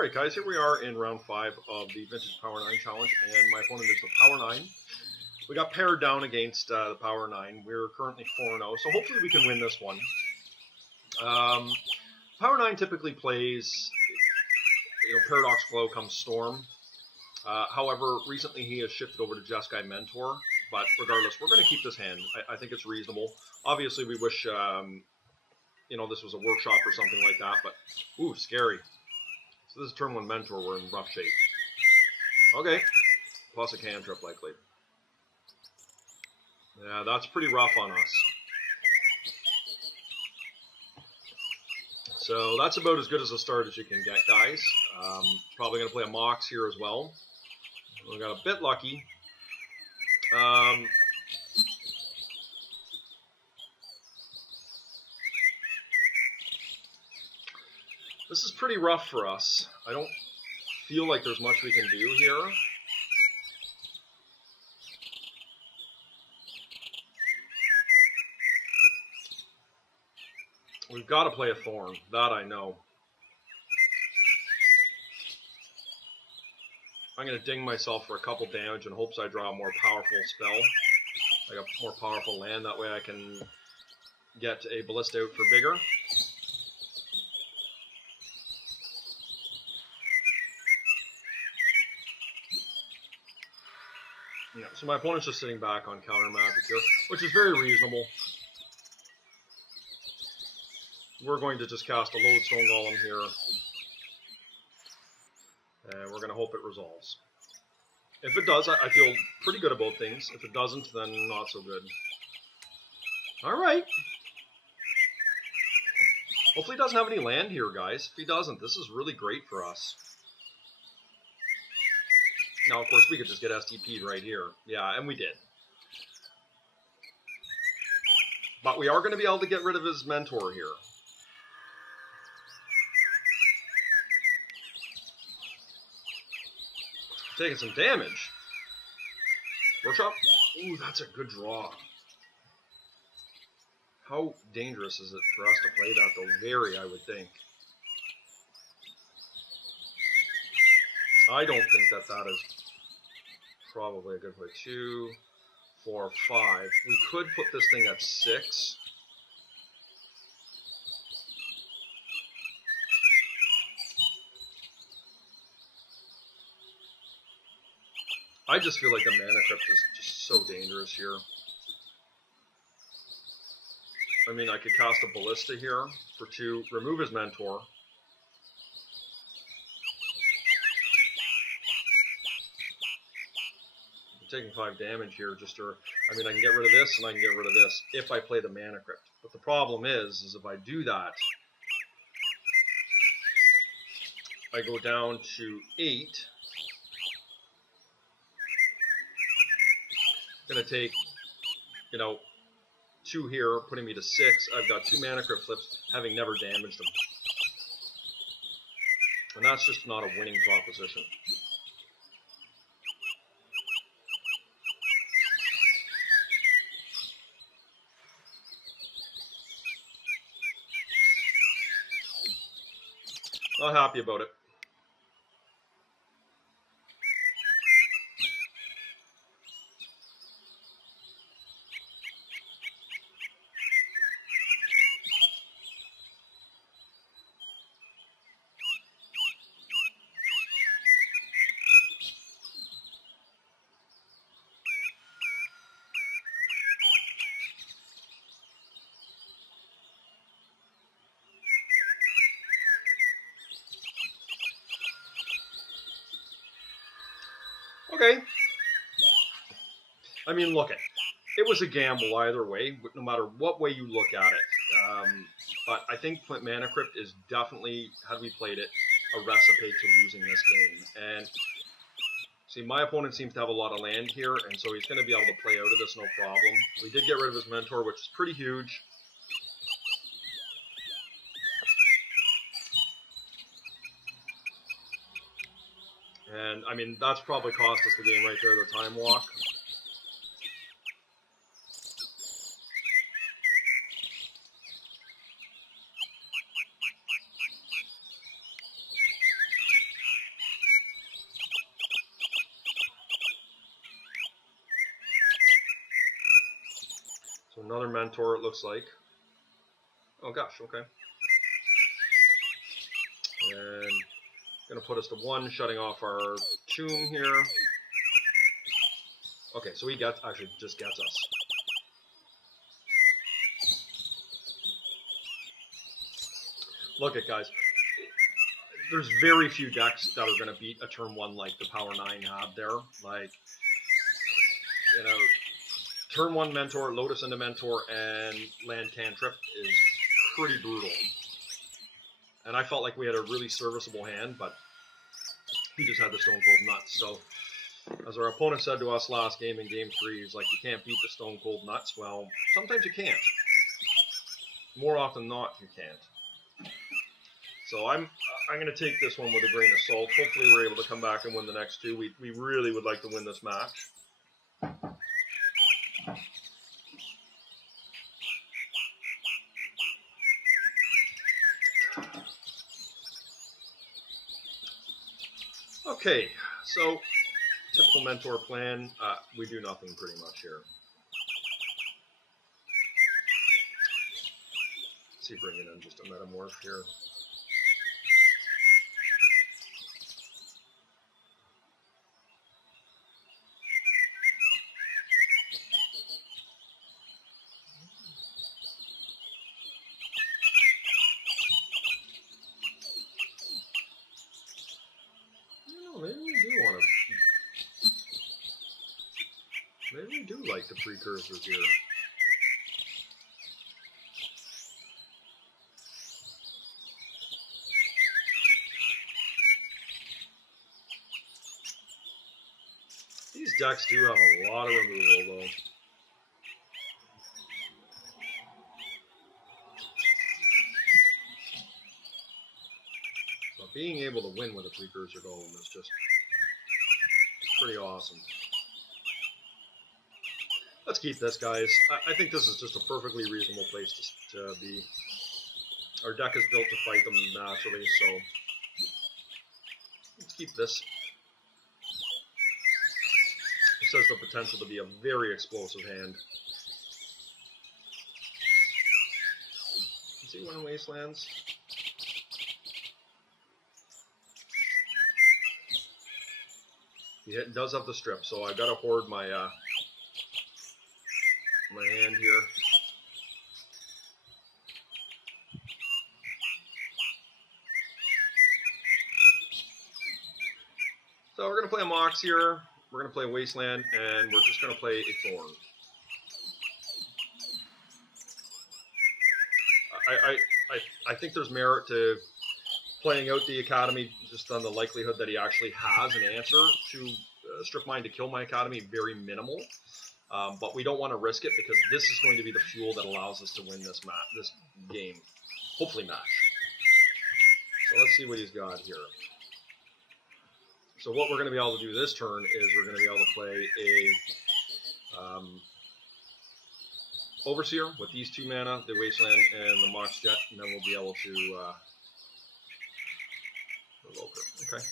Alright guys, here we are in round 5 of the Vintage Power 9 challenge, and my opponent is the Power 9. We got paired down against the Power 9. We're currently 4-0, so hopefully we can win this one. Power 9 typically plays, Paradox Glow comes Storm. However, recently he has shifted over to Jeskai Mentor, but regardless, we're going to keep this hand. I think it's reasonable. Obviously, we wish, this was a workshop or something like that, but, ooh, scary. So this is turn 1 Mentor, we're in rough shape. Okay, plus a cantrip likely. Yeah, that's pretty rough on us. So that's about as good as a start as you can get, guys. Probably going to play a Mox here as well. We got a bit lucky. This is pretty rough for us. I don't feel like there's much we can do here. We've got to play a Thorn. That I know. I'm going to ding myself for a couple damage in hopes I draw a more powerful spell. Like a more powerful land. That way I can get a Ballista out for bigger. Yeah, so my opponent's just sitting back on counter magic here, which is very reasonable. We're going to just cast a Lodestone Golem here. And we're going to hope it resolves. If it does, I feel pretty good about things. If it doesn't, then not so good. Alright. Hopefully he doesn't have any land here, guys. If he doesn't, this is really great for us. Now, of course, we could just get STP'd right here. Yeah, and we did. But we are going to be able to get rid of his Mentor here. Taking some damage. Workshop? Ooh, that's a good draw. How dangerous is it for us to play that, though? Very, I would think. I don't think that is probably a good play. 2, 4, 5. We could put this thing at 6. I just feel like the Mana Crypt is just so dangerous here. I mean, I could cast a Ballista here for 2, remove his Mentor. I'm taking 5 damage here just to, I mean, I can get rid of this and I can get rid of this if I play the Mana Crypt. But the problem is if I do that, I go down to 8. Going to take, 2 here, putting me to 6. I've got 2 Mana Crypt flips, having never damaged them. And that's just not a winning proposition. Not happy about it. Okay. I mean, look, it was a gamble either way, no matter what way you look at it. But I think Mana Crypt is definitely, had we played it, a recipe to losing this game. And see, my opponent seems to have a lot of land here, and so he's going to be able to play out of this no problem. We did get rid of his Mentor, which is pretty huge. And, I mean, that's probably cost us the game right there, the time walk. Another mentor, it looks like. Oh gosh, okay. And gonna put us to 1, shutting off our tomb here. Okay, so he gets, actually just gets us. Look at guys. There's very few decks that are going to beat a turn 1 like the Power 9 had there. Like, you know, turn 1 Mentor, Lotus into Mentor, and land cantrip is pretty brutal. And I felt like we had a really serviceable hand, but he just had the Stone Cold Nuts. So, as our opponent said to us last game in Game 3, he's like, you can't beat the Stone Cold Nuts. Well, sometimes you can't. More often than not, you can't. So I'm going to take this one with a grain of salt. Hopefully we're able to come back and win the next 2. We really would like to win this match. Okay, so typical mentor plan. We do nothing pretty much here. Let's see, bringing in just a metamorph here. Maybe we do like the precursors here. These decks do have a lot of removal though. But being able to win with a precursor golem is just pretty awesome. Let's keep this, guys. I think this is just a perfectly reasonable place to be. Our deck is built to fight them naturally, so let's keep this. This has the potential to be a very explosive hand. Let's see, when Wastelands. He does have the strip, so I've got to hoard my my hand here. So we're going to play a Mox here, we're going to play a Wasteland, and we're just going to play a Thorn. I think there's merit to playing out the Academy just on the likelihood that he actually has an answer to Strip Mine to kill my Academy, very minimal. But we don't want to risk it because this is going to be the fuel that allows us to win this game. Hopefully match. So let's see what he's got here. So what we're going to be able to do this turn is we're going to be able to play a Overseer with these 2 mana, the Wasteland and the Mox Jet, and then we'll be able to revoke her. Okay.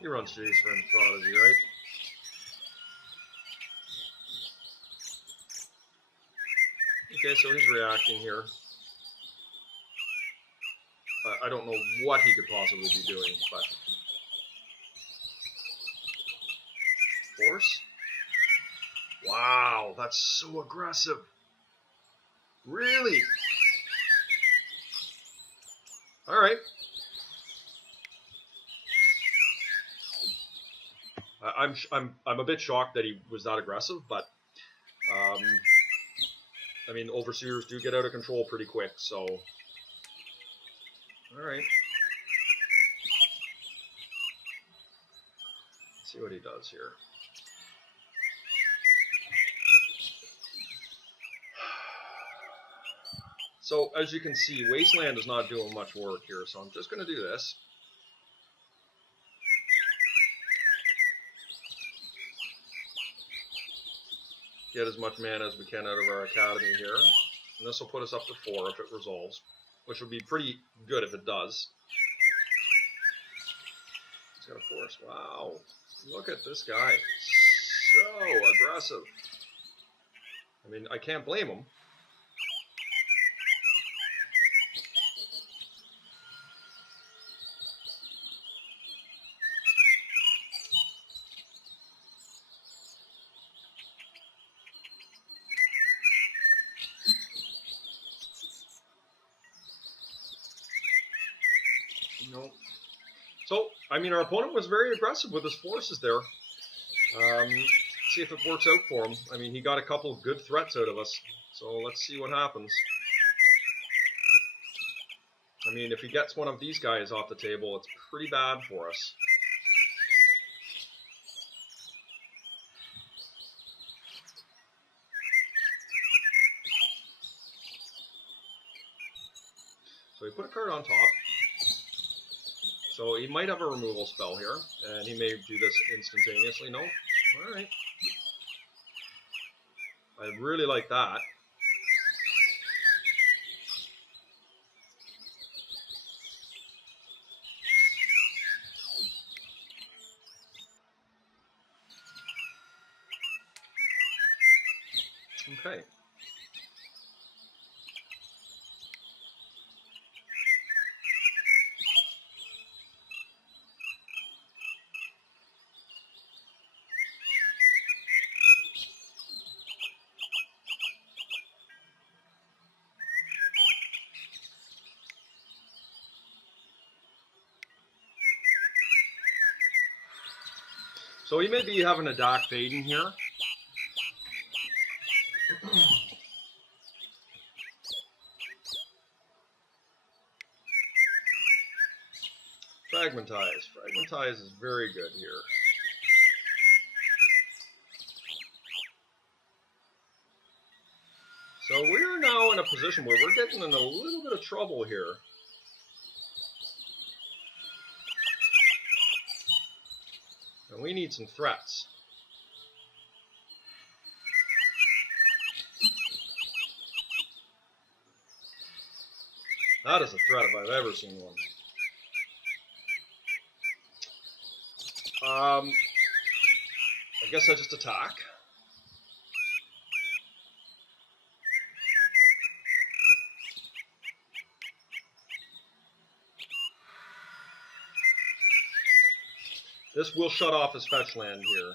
He runs Jace for Prodigy, right? Okay, so he's reacting here. I don't know what he could possibly be doing, but... Force? Wow, that's so aggressive. Really? Alright. I'm a bit shocked that he was that aggressive, but I mean, Overseers do get out of control pretty quick, so all right. Let's see what he does here. So as you can see, Wasteland is not doing much work here, so I'm just going to do this. get as much mana as we can out of our Academy here. And this will put us up to 4 if it resolves, which would be pretty good if it does. He's got a force. Wow. Look at this guy. So aggressive. I mean, I can't blame him. No. So, I mean, our opponent was very aggressive with his forces there. See if it works out for him. I mean, he got a couple of good threats out of us. So let's see what happens. I mean, if he gets one of these guys off the table, it's pretty bad for us. So he put a card on top. So he might have a removal spell here, and he may do this instantaneously. No? Alright. I really like that. Okay. So he may be having a Dark Fade in here. Fragmentize. Fragmentize is very good here. So we're now in a position where we're getting in a little bit of trouble here. And we need some threats. That is a threat if I've ever seen one. I guess I just attack. This will shut off his fetch land here.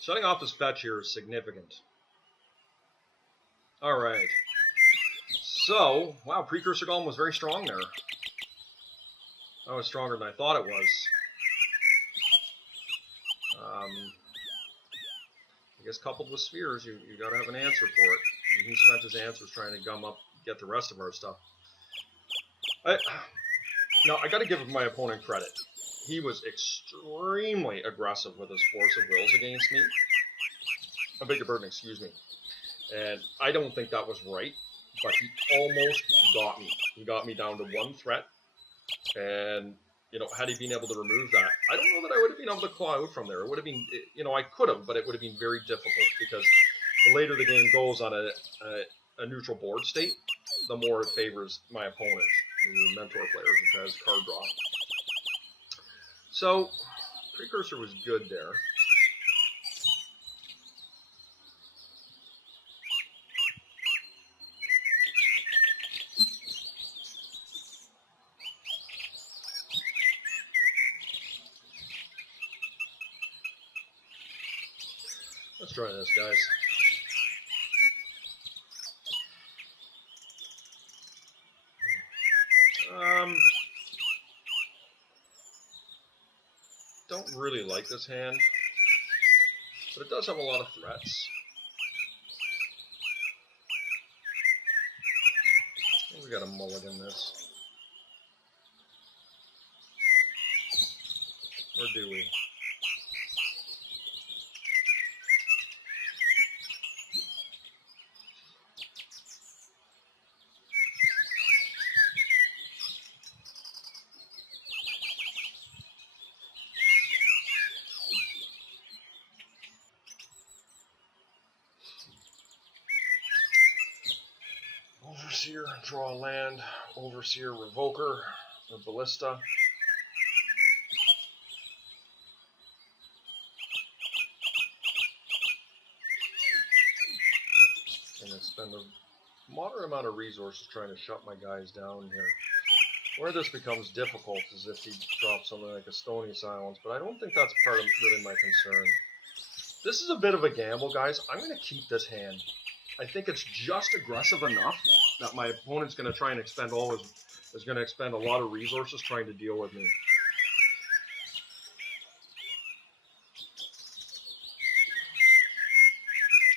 Shutting off his fetch here is significant. Alright. So, wow, Precursor Golem was very strong there. That was stronger than I thought it was. I guess coupled with spheres, you gotta have an answer for it. And he spent his answers trying to gum up, get the rest of our stuff. Now, I gotta give my opponent credit. He was extremely aggressive with his Force of Wills against me. I beg your pardon, excuse me. And I don't think that was right, but he almost got me. He got me down to 1 threat, and, you know, had he been able to remove that, I don't know that I would have been able to claw out from there. It would have been, you know, I could have, but it would have been very difficult, because the later the game goes on a neutral board state, the more it favors my opponent, the mentor players, which has card draw. So, Precursor was good there. Let's try this, guys. Don't really like this hand, but it does have a lot of threats. Here we We got to mulligan this. Or do we? Overseer, draw land. Overseer, Revoker, or Ballista. I'm going to spend a moderate amount of resources trying to shut my guys down here. Where this becomes difficult is if he drops something like a Stony Silence, but I don't think that's part of really my concern. This is a bit of a gamble, guys. I'm going to keep this hand. I think it's just aggressive enough that my opponent's going to try and expend is going to expend a lot of resources trying to deal with me.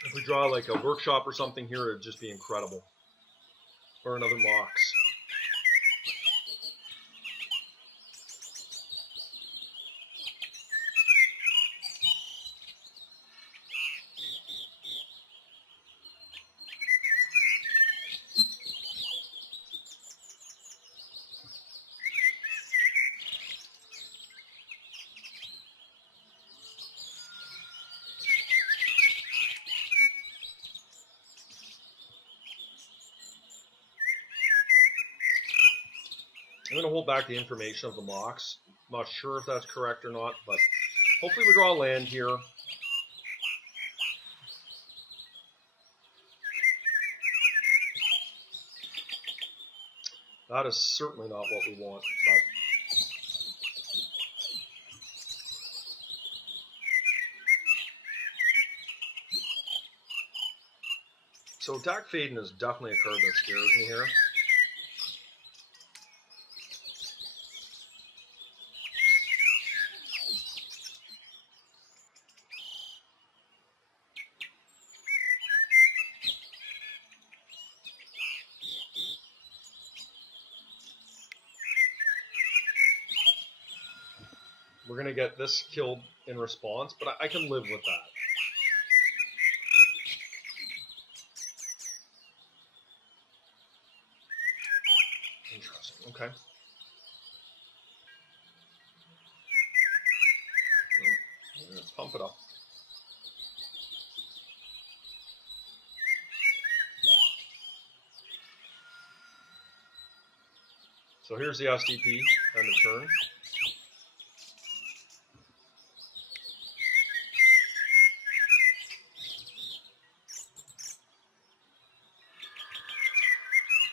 If we draw like a Workshop or something here, it'd just be incredible. Or another Mox. I'm going to hold back the information of the Mox. I'm not sure if that's correct or not, but hopefully we draw a land here. That is certainly not what we want, but so Dak Faden is definitely a card that scares me here. We're going to get this killed in response, but I can live with that. Interesting, okay. Let's pump it up. So here's the SDP and the turn.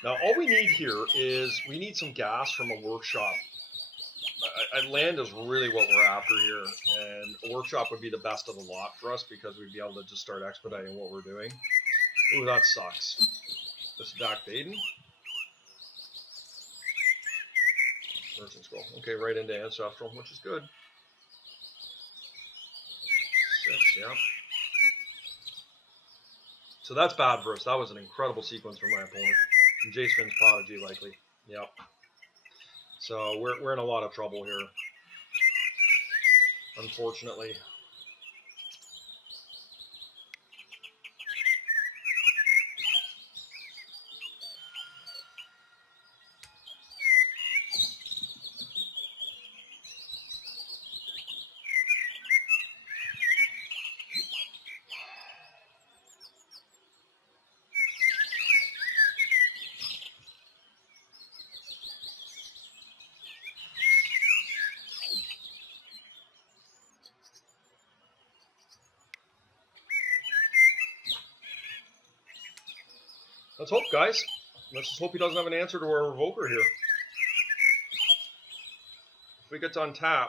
Now all we need here is we need some gas from a Workshop. Land is really what we're after here, and a Workshop would be the best of the lot for us because we'd be able to just start expediting what we're doing. Ooh, that sucks. This is Dak Faden. Merchant Scroll. Okay, right into Ancestral, which is good. 6, yeah. So that's bad for us. That was an incredible sequence from my opponent. And Jace Finn's Prodigy, likely. Yep. So we're in a lot of trouble here, unfortunately. Let's hope, guys. Let's just hope he doesn't have an answer to our Revoker here. If we get to untap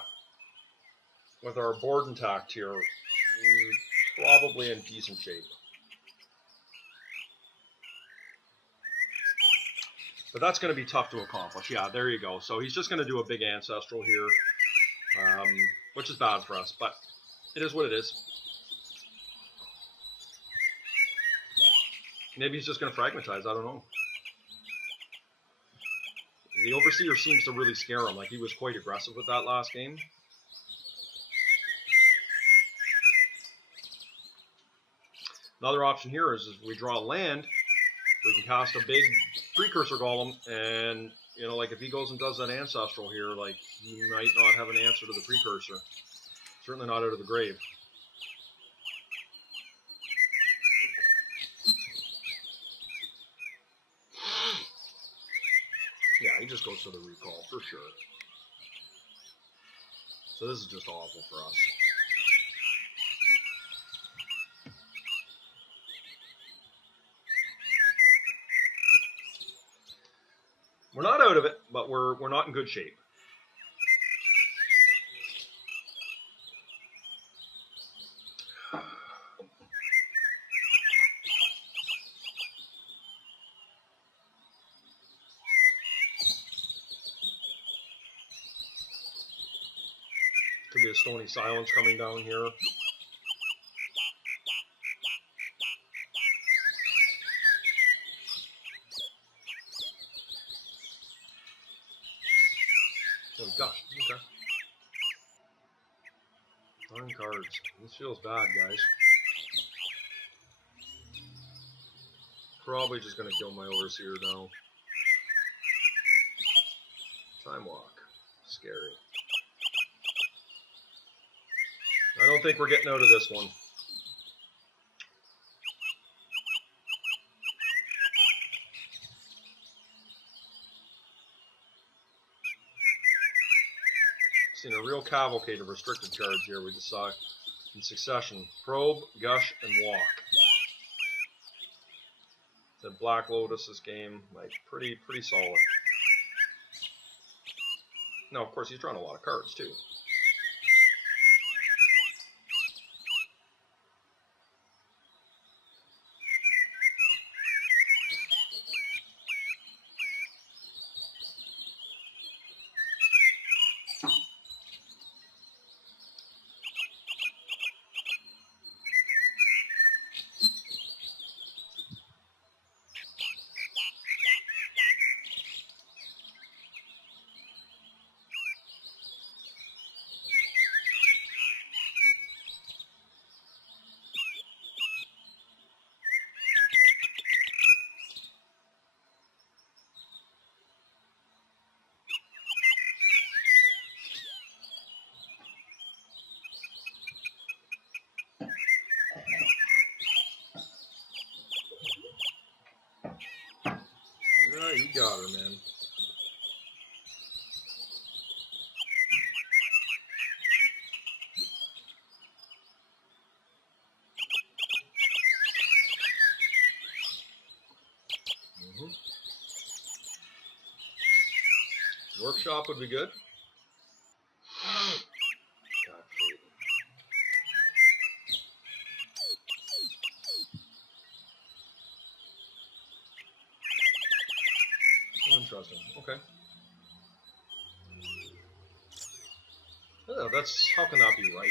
with our board intact here, we're probably in decent shape. But that's going to be tough to accomplish. Yeah, there you go. So he's just going to do a big Ancestral here, which is bad for us, but it is what it is. Maybe he's just going to Fragmentize. I don't know. The Overseer seems to really scare him. Like, he was quite aggressive with that last game. Another option here is we draw land, we can cast a big Precursor Golem, and, you know, like, if he goes and does that Ancestral here, like, he might not have an answer to the Precursor. Certainly not out of the grave. Yeah, he just goes for the recall, for sure. So this is just awful for us. We're not out of it, but we're not in good shape. Could be a Stony Silence coming down here. Oh gosh, okay. 9 cards. This feels bad, guys. Probably just gonna kill my Overseer now. Time Walk. Scary. I don't think we're getting out of this one. Seen a real cavalcade of restricted cards here. We just saw in succession. Probe, Gush, and Walk. The Black Lotus this game, like, pretty solid. Now, of course, he's drawing a lot of cards too. Yeah, you got her, man. Workshop would be good. Interesting. Okay. Oh, that's, how can that be right?